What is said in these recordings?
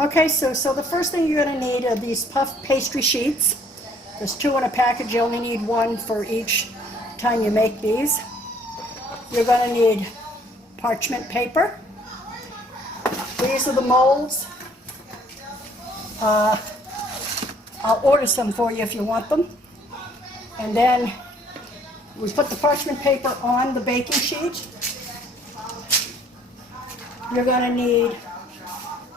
Okay, so the first thing you're going to need are these puff pastry sheets. There's 2 in a package. You only need 1 for each time you make these. You're going to need parchment paper. These are the molds. I'll order some for you if you want them. And then we put the parchment paper on the baking sheet. You're going to need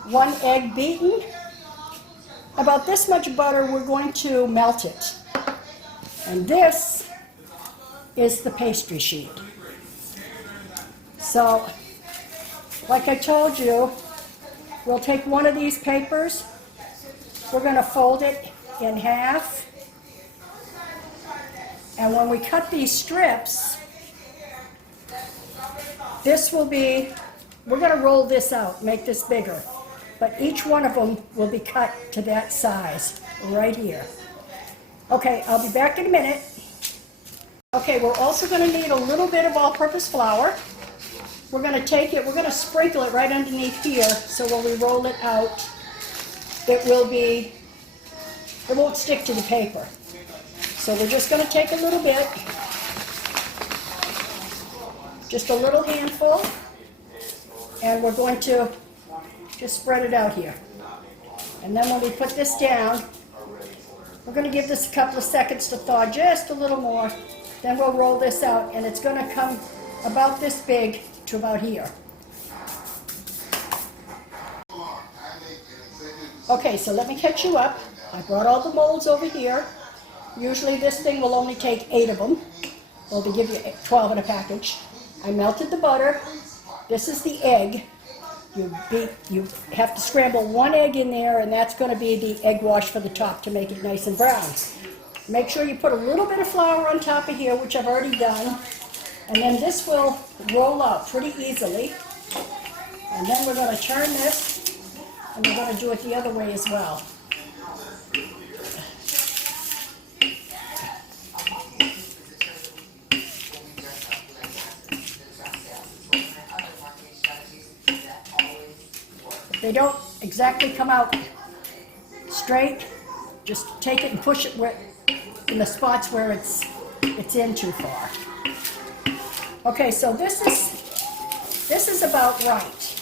1 egg beaten. About this much butter, we're going to melt it. And this is the pastry sheet. So, like I told you, we'll take one of these papers. We're going to fold it in half. And when we cut these strips, this will be, we're going to roll this out, make this bigger. But each one of them will be cut to that size, right here. Okay, I'll be back in a minute. Okay, we're also going to need a little bit of all-purpose flour. We're going to take it, we're going to sprinkle it right underneath here, so when we roll it out, it won't stick to the paper. So we're just going to take a little bit, just a little handful, and we're going to just spread it out here. And then when we put this down, we're going to give this a couple of seconds to thaw just a little more. Then we'll roll this out, and it's going to come about this big to about here. Okay, so let me catch you up. I brought all the molds over here. Usually this thing will only take 8 of them. Well, they give you 12 in a package. I melted the butter. This is the egg. You have to scramble 1 egg in there, and that's going to be the egg wash for the top to make it nice and brown. Make sure you put a little bit of flour on top of here, which I've already done. And then this will roll out pretty easily. And then we're going to turn this, and we're going to do it the other way as well. If they don't exactly come out straight, just take it and push it in the spots where it's in too far. Okay, so this is about right.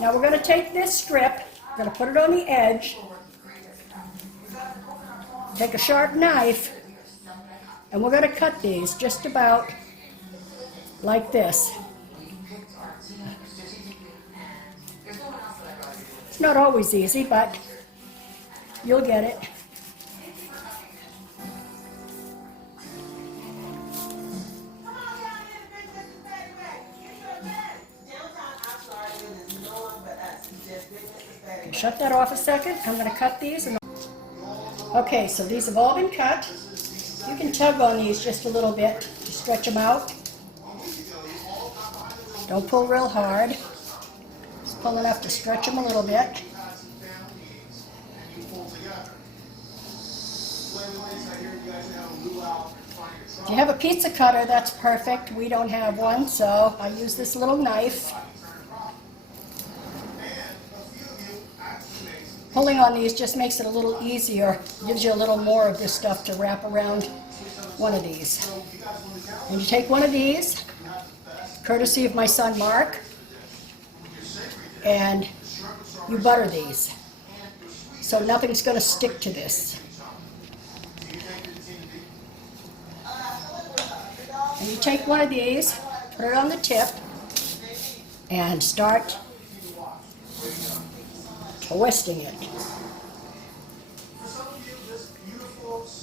Now we're going to take this strip, we're going to put it on the edge, take a sharp knife, and we're going to cut these just about like this. It's not always easy, but you'll get it. Shut that off a second. I'm going to cut these. Okay, so these have all been cut. You can tug on these just a little bit to stretch them out. Don't pull real hard. Just pull enough to stretch them a little bit. If you have a pizza cutter, that's perfect. We don't have one, so I use this little knife. Pulling on these just makes it a little easier, gives you a little more of this stuff to wrap around one of these. And you take one of these, courtesy of my son Mark, and you butter these. So nothing's going to stick to this. And you take one of these, put it on the tip, and start twisting it.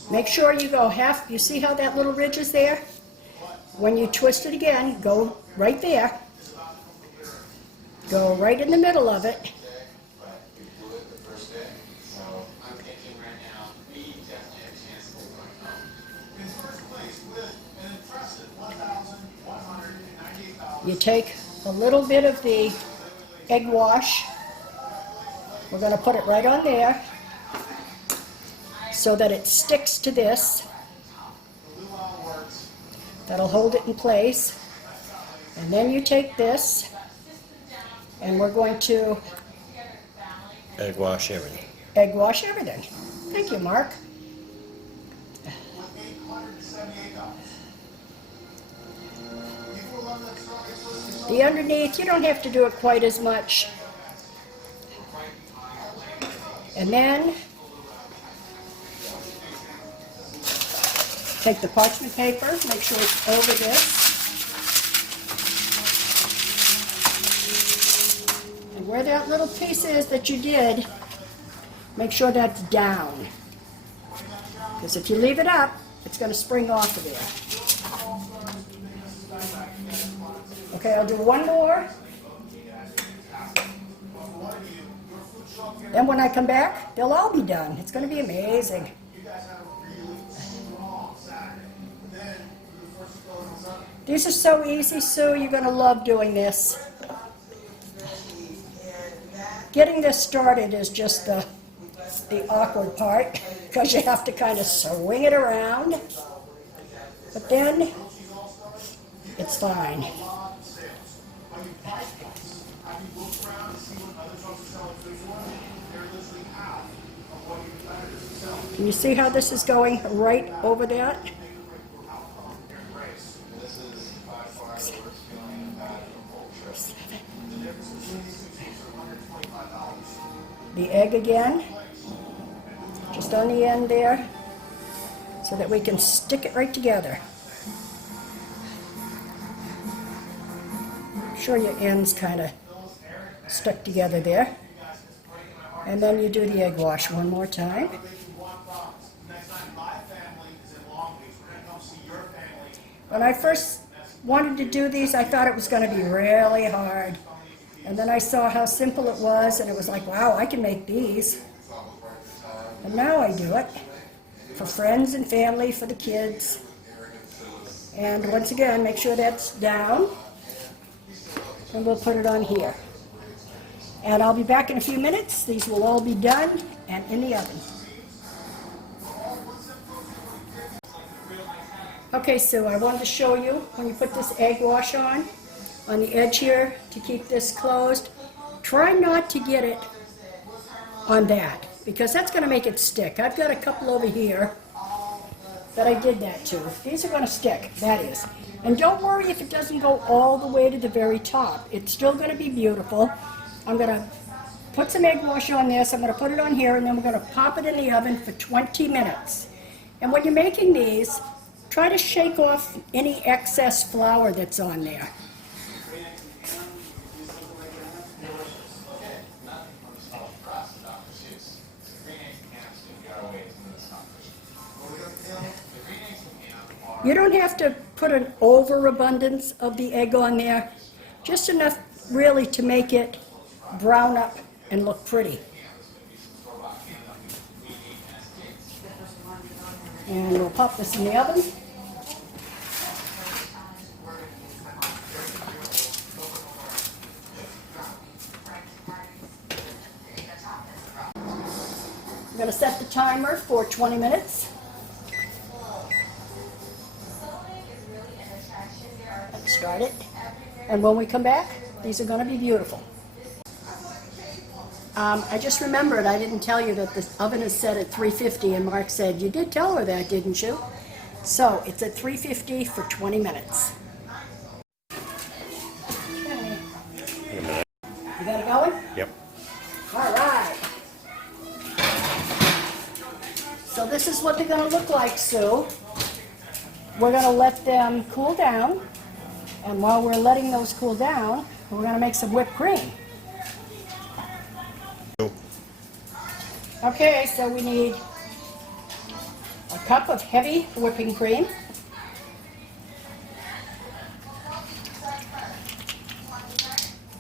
Make sure you go half, you see how that little ridge is there? When you twist it again, go right there. Go right in the middle of it. You take a little bit of the egg wash. We're going to put it right on there so that it sticks to this. That'll hold it in place. And then you take this, and we're going to Egg wash everything. Egg wash everything. Thank you, Mark. The underneath, you don't have to do it quite as much. And then take the parchment paper, make sure it's over this. And where that little piece is that you did, make sure that's down. Because if you leave it up, it's going to spring off of there. Okay, I'll do one more. Then when I come back, they'll all be done. It's going to be amazing. These are so easy, Sue. You're going to love doing this. Getting this started is just the awkward part because you have to kind of swing it around. But then it's fine. Can you see how this is going right over that? The egg again, just on the end there, so that we can stick it right together. Make sure your ends kind of stuck together there. And then you do the egg wash one more time. When I first wanted to do these, I thought it was going to be really hard. And then I saw how simple it was, and it was like, wow, I can make these. And now I do it for friends and family, for the kids. And once again, make sure that's down. And we'll put it on here. And I'll be back in a few minutes. These will all be done and in the oven. Okay, so I wanted to show you when you put this egg wash on the edge here to keep this closed. Try not to get it on that because that's going to make it stick. I've got a couple over here that I did that to. These are going to stick, that is. And don't worry if it doesn't go all the way to the very top. It's still going to be beautiful. I'm going to put some egg wash on this. I'm going to put it on here, and then we're going to pop it in the oven for 20 minutes. And when you're making these, try to shake off any excess flour that's on there. You don't have to put an overabundance of the egg on there, just enough really to make it brown up and look pretty. And we'll pop this in the oven. I'm going to set the timer for 20 minutes. Start it. And when we come back, these are going to be beautiful. I just remembered I didn't tell you that the oven is set at 350, and Mark said, you did tell her that, didn't you? So it's at 350 for 20 minutes. Okay. You got it going? Yep. All right. So this is what they're going to look like, Sue. We're going to let them cool down. And while we're letting those cool down, we're going to make some whipped cream. Okay, so we need a cup of heavy whipping cream,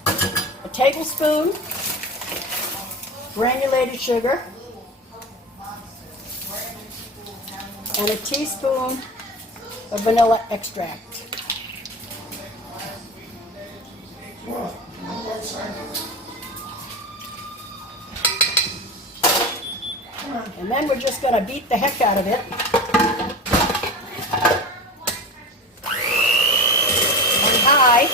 a tablespoon granulated sugar, and a teaspoon of vanilla extract. And then we're just going to beat the heck out of it. On high.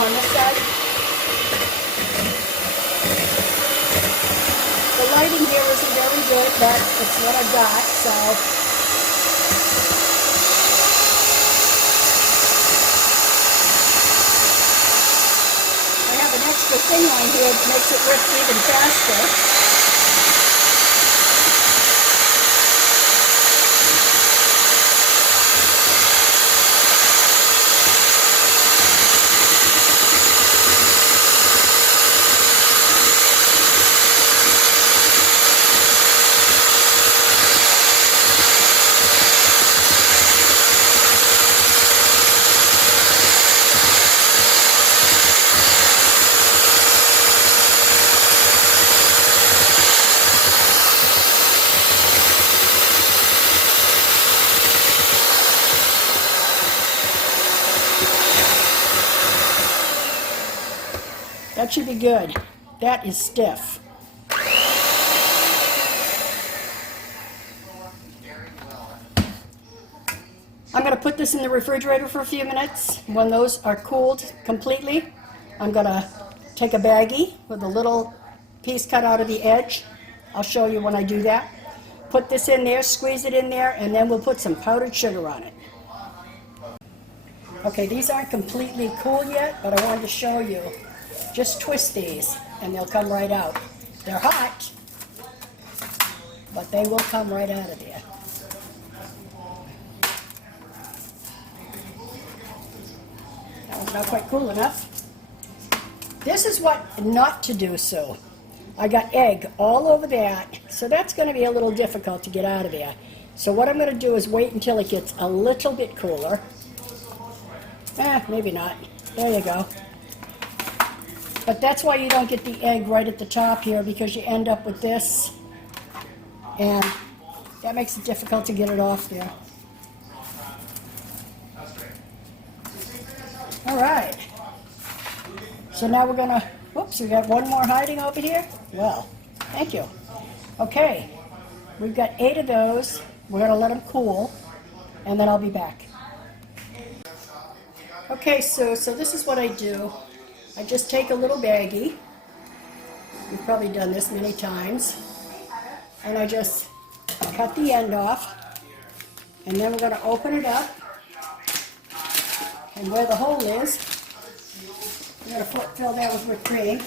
some on this side. The lighting here isn't very good, but it's what I've got, so. I have an extra thing on here that makes it work even faster. That should be good. That is stiff. I'm going to put this in the refrigerator for a few minutes. When those are cooled completely, I'm going to take a baggie with a little piece cut out of the edge. I'll show you when I do that. Put this in there, squeeze it in there, and then we'll put some powdered sugar on it. Okay, these aren't completely cool yet, but I wanted to show you. Just twist these and they'll come right out. They're hot, but they will come right out of there. That one's not quite cool enough. This is what not to do, Sue. I got egg all over that, so that's going to be a little difficult to get out of there. So what I'm going to do is wait until it gets a little bit cooler. Maybe not. There you go. But that's why you don't get the egg right at the top here, because you end up with this, and that makes it difficult to get it off there. All right. So now we're gonna, whoops, we got one more hiding over here. Well, thank you. Okay, we've got 8 of those. We're gonna let them cool, and then I'll be back. Okay, so this is what I do. I just take a little baggie. You've probably done this many times. And I just cut the end off. And then we're going to open it up. And where the hole is, we're going to fill that with whipped cream.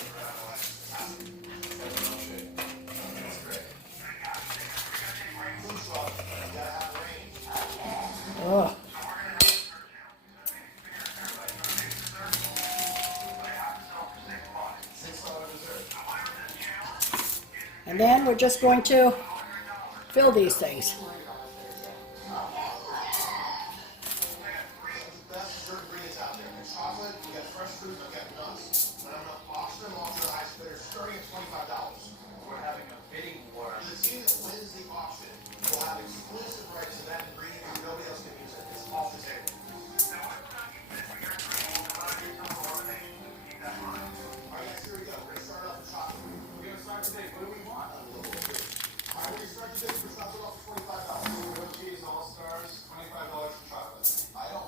Oh. And then we're just going to fill these things.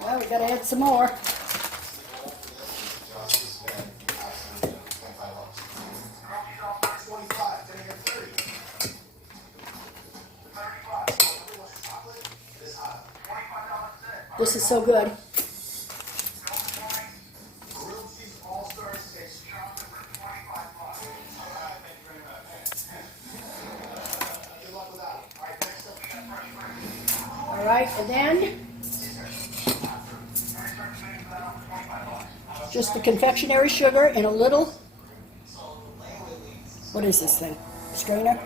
Well, we gotta add some more. This is so good. All right, and then just the confectionery sugar and a little, what is this thing? Strainer?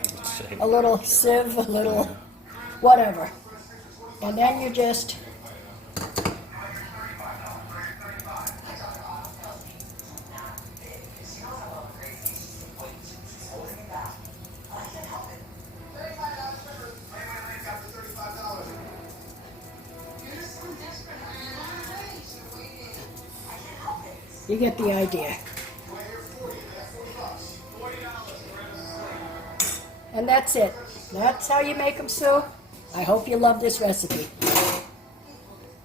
A little sieve, a little whatever. And then you just you get the idea. And that's it. That's how you make them, Sue. I hope you love this recipe.